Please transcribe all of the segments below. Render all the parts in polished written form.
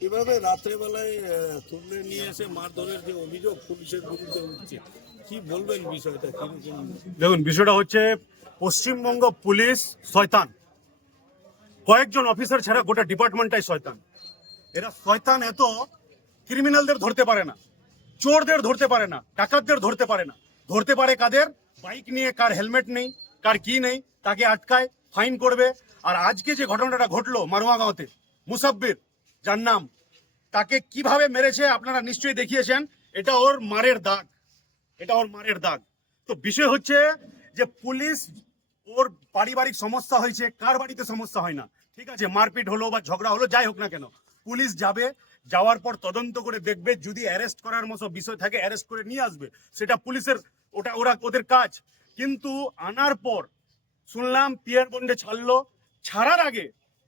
এভাবে রাত্রেবেলায় তুলে নিয়ে এসে মারধরের যে অভিযোগ পুলিশের বিরুদ্ধে উঠছে, কি বলবেন বিষয়টা? কিরকম? দেখুন, বিষয়টা হচ্ছে পশ্চিমবঙ্গ পুলিশ শয়তান। কয়েকজন অফিসার ছাড়া গোটা ডিপার্টমেন্টটাই শয়তান। এরা শয়তান এত, ক্রিমিনালদের ধরতে পারে না, চোরদের ধরতে পারে না, ডাকাতদের ধরতে পারে না। ধরতে পারে কাদের? বাইক নিয়ে কার হেলমেট নেই, কার কি নেই, তাকে আটকায়, ফাইন করবে। আর আজকে যে ঘটনাটা ঘটলো মারুয়াগাঁওতে, মুসাব্বির যার নাম, তাকে কিভাবে মেরেছে আপনারা নিশ্চয়ই দেখিয়েছেন। এটা ওর মারের দাগ, এটা ওর মারের দাগ। তো বিষয় হচ্ছে যে পুলিশ, ওর পারিবারিক সমস্যা হয়েছে, কার বাড়িতে সমস্যা হয় না, ঠিক আছে, মারপিট হলো বা ঝগড়া হলো, যাই হোক না কেন, পুলিশ যাবে, যাওয়ার পর তদন্ত করে দেখবে, যদি অ্যারেস্ট করার মতো বিষয় থাকে অ্যারেস্ট করে নিয়ে আসবে, সেটা পুলিশের, ওদের কাজ। কিন্তু আনার পর শুনলাম পিয়ার বন্ডে ছাড়লো, ছাড়ার আগে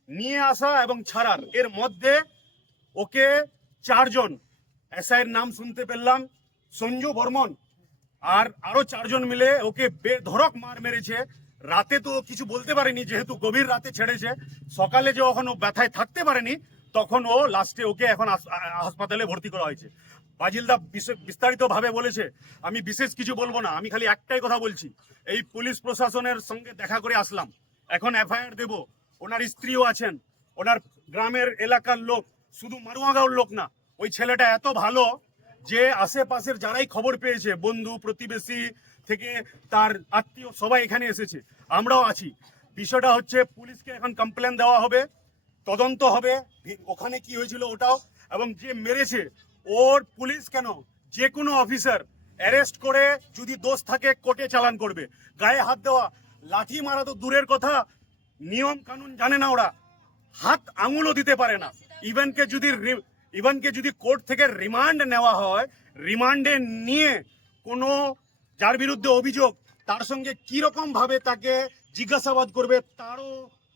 নিয়ে আসা এবং ছাড়ার এর মধ্যে ওকে চারজন, এসআইয়ের নাম শুনতে পেলাম সঞ্জু বর্মন, আর আরো চারজন মিলে ওকে বেধড়ক মার মেরেছে। রাতে তো কিছু বলতে পারেনি, যেহেতু গভীর রাতে ছেড়েছে, সকালে যখন ও ব্যথায় থাকতে পারেনি তখন ও লাস্টে ওকে এখন হাসপাতালে ভর্তি করা হয়েছে। বাজিলদা বিস্তারিত ভাবে বলেছে, আমি বিশেষ কিছু বলবো না, আমি খালি একটাই কথা বলছি, এই পুলিশ প্রশাসনের সঙ্গে দেখা করে আসলাম, এখন এফআইআর দেব। ওনার স্ত্রীও আছেন, ওনার গ্রামের এলাকার লোক, শুধু মারুয়াগাঁওর লোক না। ওই ছেলেটা এত ভালো যে আশেপাশের যারাই খবর পেয়েছে, বন্ধু প্রতিবেশী থেকে তার আত্মীয়, সবাই এখানে এসেছে, আমরাও আছি। বিষয়টা হচ্ছে পুলিশকে এখন কমপ্লেন দেওয়া হবে, তদন্ত হবে ওখানে কি হয়েছিল ওটাও, এবং যে মেরেছে ওর পুলিশ কেন, যে কোনো অফিসার অ্যারেস্ট করে যদি দোষ থাকে কোর্টে চালান করবে। গায়ে হাত দেওয়া, লাঠি মারা তো দূরের কথা, নিয়ম কানুন জানে না ওরা, হাত আঙুলও দিতে পারে না। ইভেনকে যদি কোর্ট থেকে রিমান্ড নেওয়া হয়, রিমান্ডে নিয়ে কোনো যার বিরুদ্ধে অভিযোগ, তার সঙ্গে কি রকম ভাবে তাকে জিজ্ঞাসাবাদ করবে, তারও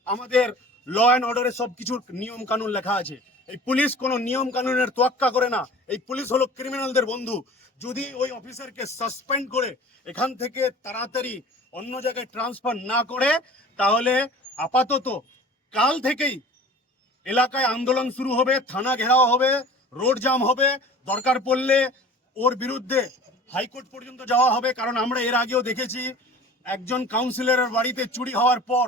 আমাদের ল অ্যান্ড অর্ডারে সব কিছুর নিয়ম কানুন লেখা আছে। এই পুলিশ কোনো নিয়ম কানুনের তোয়াক্কা করে না, এই পুলিশ হলো ক্রিমিনালদের বন্ধু। যদি ওই অফিসারকে সাসপেন্ড করে এখান থেকে তাড়াতাড়ি অন্য জায়গায় ট্রান্সফার না করে, তাহলে আপাতত কাল থেকেই এলাকায় আন্দোলন শুরু হবে, থানা ঘেরাও হবে, রোড জাম হবে, দরকার পড়লে ওর বিরুদ্ধে হাইকোর্ট পর্যন্ত যাওয়া হবে। কারণ আমরা এর আগেও দেখেছি, একজন কাউন্সিলরের বাড়িতে চুরি হওয়ার পর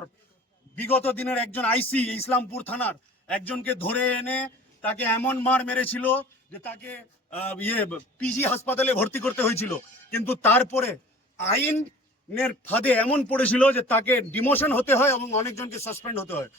বিগত দিনের একজন আইসি ইসলামপুর থানার একজনকে ধরে এনে তাকে এমন মার মেরেছিল যে তাকে পিজি হাসপাতালে ভর্তি করতে হয়েছিল। কিন্তু তারপরে আইনের ফাঁদে এমন পড়েছিল যে তাকে ডিমোশন হতে হয় এবং অনেকজনকে সাসপেন্ড হতে হয়।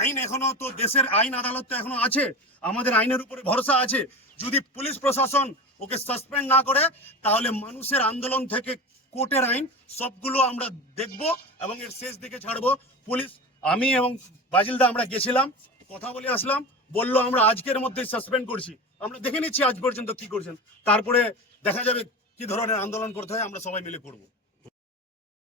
আইন এখনো তো, দেশের আইন আদালত তো এখনো আছে, আমাদের আইনের উপরে ভরসা আছে। যদি পুলিশ প্রশাসন ওকে সাসপেন্ড না করে, তাহলে মানুষের আন্দোলন থেকে কোর্টের আইন সবগুলো আমরা দেখব এবং এর শেষ দিকে ছাড়বো। পুলিশ, আমি এবং বাজিলদা আমরা গেছিলাম, কথা বলে আসলাম, বললো আমরা আজকের মধ্যে সাসপেন্ড করছি। আমরা দেখে নিচ্ছি আজ পর্যন্ত কি করছেন, তারপরে দেখা যাবে কি ধরনের আন্দোলন করতে হয়, আমরা সবাই মিলে করবো।